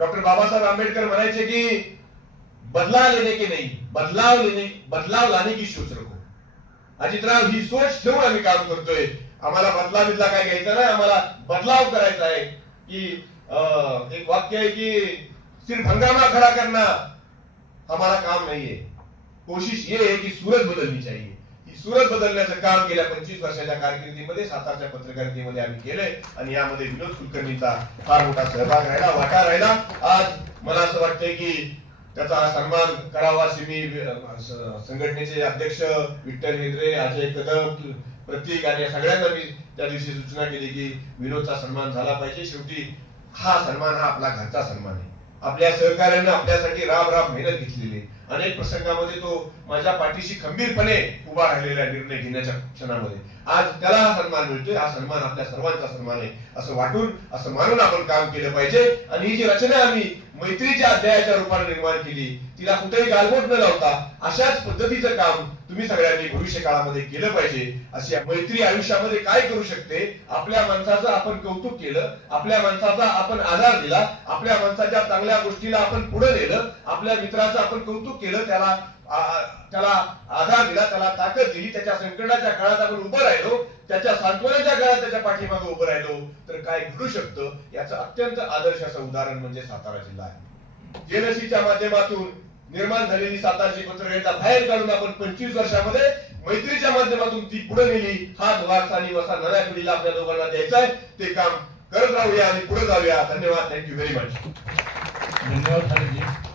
Doctor Babasaheb Ambedkar म्हणायचे की बदलाव लेने की नाही बदलाव लेने बदलाव लाने की सोच रखो अजितराव ही सोच ठेवून आम्ही काम करतोय. आम्हाला बदला बिदला काय घ्यायचा नाही आम्हाला बदलाव करायचा आहे. की अं, एक वाक्य आहे की सिर्फ हंगामा खड़ा करना हमारा काम नहीं है कोशिश ये है की सूरत बदलनी चाहिए ही सुरत बदलण्याचं काम गेल्या पंचवीस वर्षाच्या कारकिर्दीमध्ये सातारच्या पत्रकारितेमध्ये आम्ही केलंय आणि यामध्ये विनोद कुलकर्णीचा फार मोठा सहभाग राहिला वाटा राहिला. आज मला असं वाटतंय की त्याचा सन्मान करावा अशी मी संघटनेचे अध्यक्ष विठ्ठल हेद्रे अजय कदम प्रतीक आणि सगळ्यांना मी त्या दिवशी सूचना केली की विनोदचा सन्मान झाला पाहिजे. शेवटी हा सन्मान हा आपला घरचा सन्मान आहे. आपल्या सहकार्यानं आपल्यासाठी राब राब मेहनत घेतलेली आहे. अनेक प्रसंगामध्ये तो माझ्या पाठीशी खंबीरपणे उभा राहिलेला निर्णय घेण्याच्या क्षणामध्ये. आज त्याला हा सन्मान मिळतोय हा सन्मान आपल्या सर्वांचा सन्मान आहे. असं वाटून असं मानून आपण काम केलं पाहिजे. आणि ही जी रचना आम्ही मैत्रीच्या अध्यायाच्या रूपाने निर्माण केली. तिला कुठेही गालबोट न लावता अशाच पद्धतीचं काम तुम्ही सगळ्यांनी भविष्य काळामध्ये केलं पाहिजे. अशी मैत्री आयुष्यामध्ये काय करू शकते? आपल्या माणसाचं आपण कौतुक केलं आपल्या माणसाचा आपण आधार दिला आपल्या माणसाच्या चांगल्या गोष्टीला आपण पुढे नेलं आपल्या मित्राचं आपण कौतुक केलं त्याला त्याला आधार दिला त्याला ताकद दिली त्याच्या संकटाच्या काळात आपण उभं राहिलो त्याच्या सांत्वनाच्या काळात त्याच्या पाठीमागे उभं राहिलो. तर काय घडू शकतं याचं अत्यंत आदर्श असं उदाहरण म्हणजे सातारा जिल्हा आहे. जेलसीच्या माध्यमातून निर्माण झालेली सातारची पत्रकारिता बाहेर काढून आपण पंचवीस वर्षामध्ये मैत्रीच्या माध्यमातून ती पुढे नेली. हात वारसा आणि वसा नव्या पिढीला आपल्या दोघांना द्यायचा आहे. ते काम करत राहूया आणि पुढे जाऊया. धन्यवाद. थँक्यू व्हेरी मच धन्यवाद